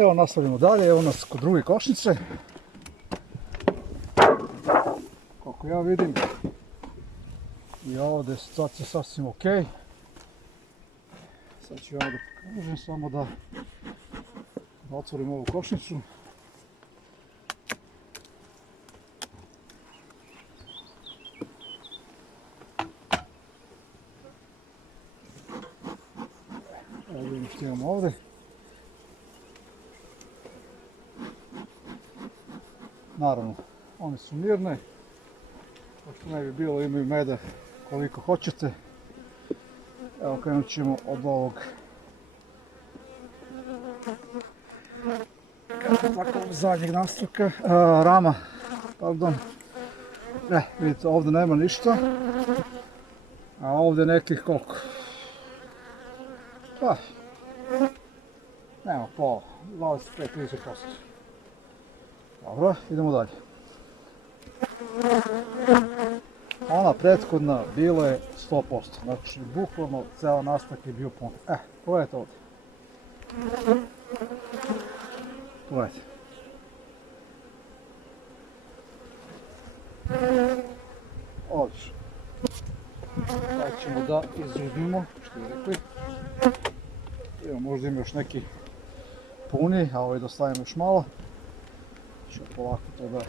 Evo nastavljamo dalje, evo nas kod druge košnice. Kako ja vidim i ovdje je situacija sasvim ok. Sad ću ja da pokažem, samo da otvorim ovu košnicu. Evo vidim što imamo ovdje. Naravno, one su mirne, pošto ne bi bilo, imaju meda koliko hoćete. Evo krenut ćemo od ovog zadnjeg nastavka, rama, pardon. Vidite, ovdje nema ništa, a ovdje nekih koliko? Pa, nema pola, 25-30%. Dobro, idemo dalje. Ona prethodna bila je 100%, znači bukvalno ceo nastavak je bio pun. Pogledajte ovdje. Pogledajte. Odlično. Sad ćemo da izuzmimo, što je rekli. Evo, možda ima još neki puni, a ovaj da stavimo još malo. Ću polako to da...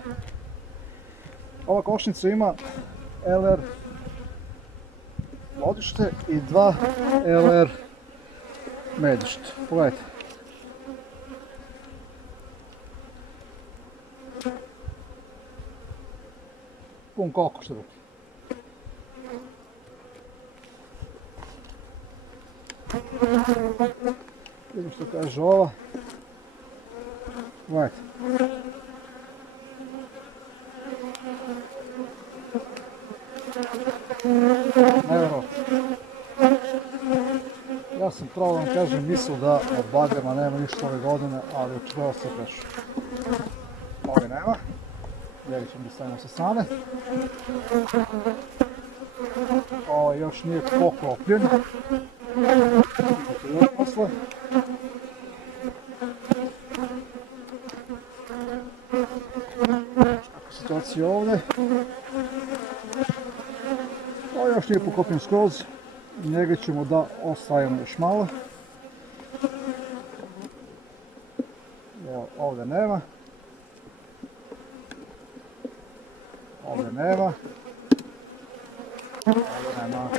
Ova košnica ima LR vodište i 2 LR medište. Pogledajte. Pun koliko što rekli. Vidimo što kaže ova. Pogledajte. Nevjerojatno. Ja sam pravo vam kažem mislio da od bagama nema ništa ove godine, ali očigledno se grešu. Ove nema. Ljegi ćemo da stavimo sa strane. Ovo još nije poklopljen. Još posle. Kako situacija ovdje. Ovo još nije poklopljen skroz. Njega ćemo da ostavimo još malo. Ovdje nema. Ovdje nema. Ovdje nema.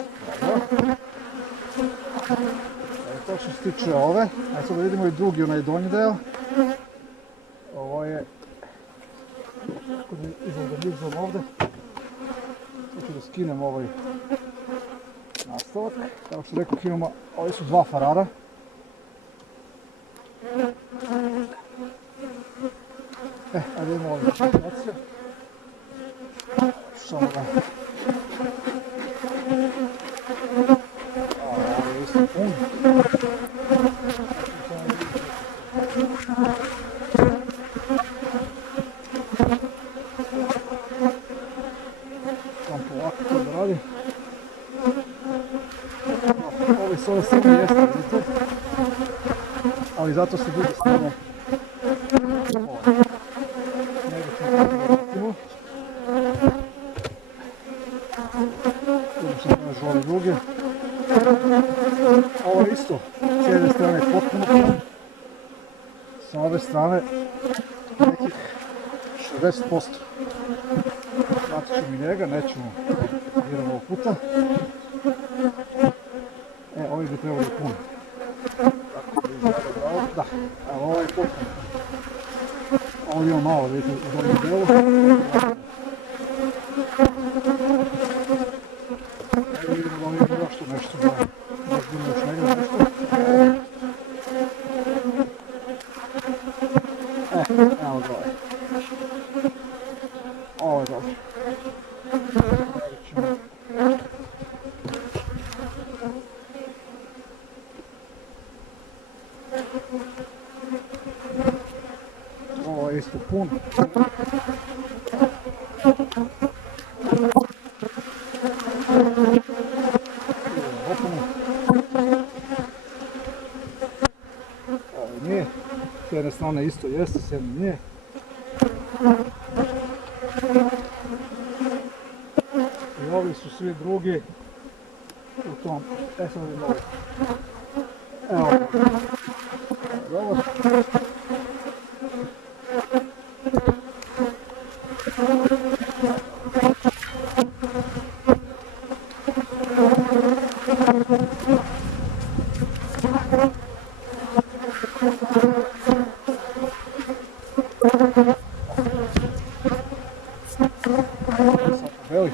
Dobro. To što se tiče ove. Ajde sad da vidimo i drugi, onaj donji deo. Ovo je... Kako da izorganizam ovdje. Sad ću da skinem ovaj nastavak. Kao što rekao, imamo, ovi su 2 farara. Ajde imamo ovdje situacija. Samo da... Ovo je isto pun. Samo polako to da radi. Ovi s ove strane jeste, vidite. Ali zato se druge strane negativno. Idemo se kažu ove druge. Ovo je isto, s jedne strane je potpuno pun, sa ove strane nekih 60%. Vratit ćemo i njega, nećemo reklamiramo ovog puta. Ovi bi trebali pun. Tako bi izgledalo, da, evo ovo je potpuno. Ovdje imamo malo, vidite, u donjem delu. Evo vidimo da ovdje ima još tu nešto da možda još njega nešto. Evo ga ovaj. Ovo je dobro. Ovo je isto pun. Ovo nije. S jedne strane isto jeste, s jedne nije. I ovi su svi drugi u tom, sad vidimo ovo. Evo. Dobro. Beli.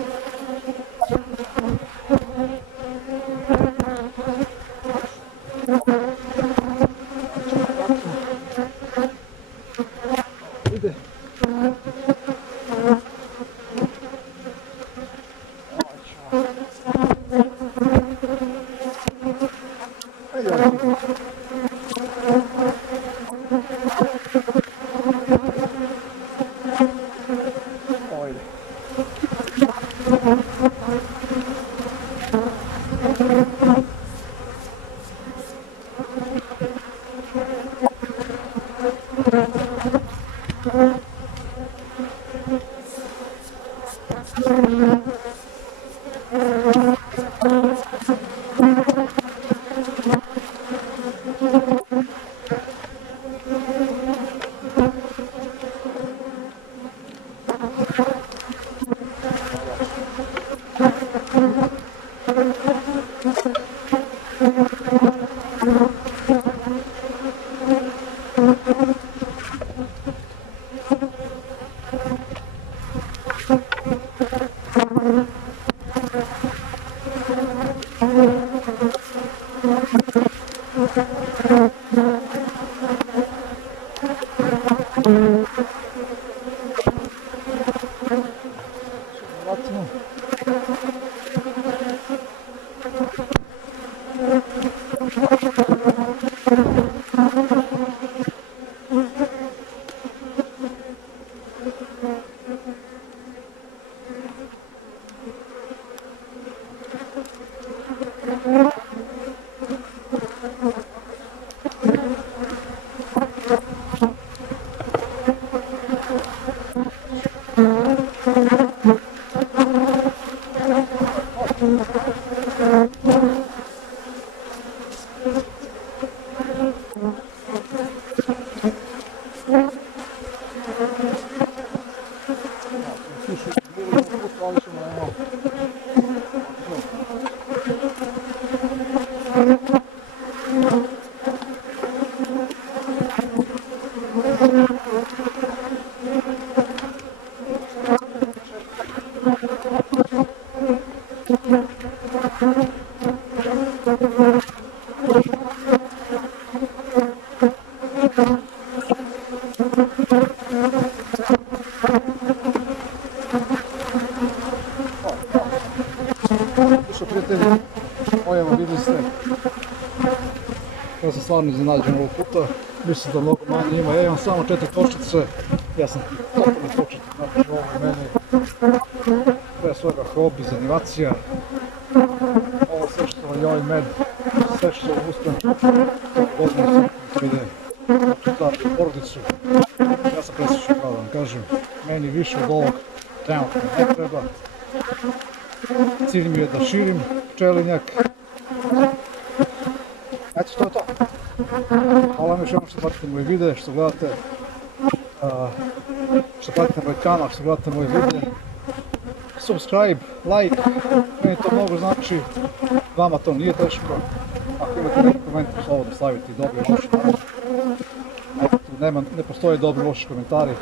Ide. Prijatelji, evo vidjeli ste, ja sam stvarno iznenađen ovog puta, mislim da mnogo manje ima, ja imam samo 4 točkice, ja sam totalno točkice, znači ovo je meni pre svega hobi, zanimacija, ovo sve što je ovaj med, sve što uspem, godinu sam ide, znači za porodicu, ja sam preslično pravo da vam kažem, meni više od ovog trenutno ne treba. Cilj mi je da širim pčelinjak. Eto, to je to. Hvala vam još jednom što pratite moje videe, što gledate, što pratite moj kanal, što gledate moje videe. Subscribe, like, meni to mnogo znači, vama to nije teško. Ako imate neki komentar, slobodno stavite i dobri i loši. Ne postoje dobri i loši komentari.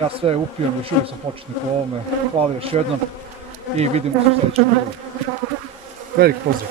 Ja sve upijem, još uvijek sam početnik u ovome. Hvala još jednom i vidimo se u sljedećem videu. Veliki pozdrav!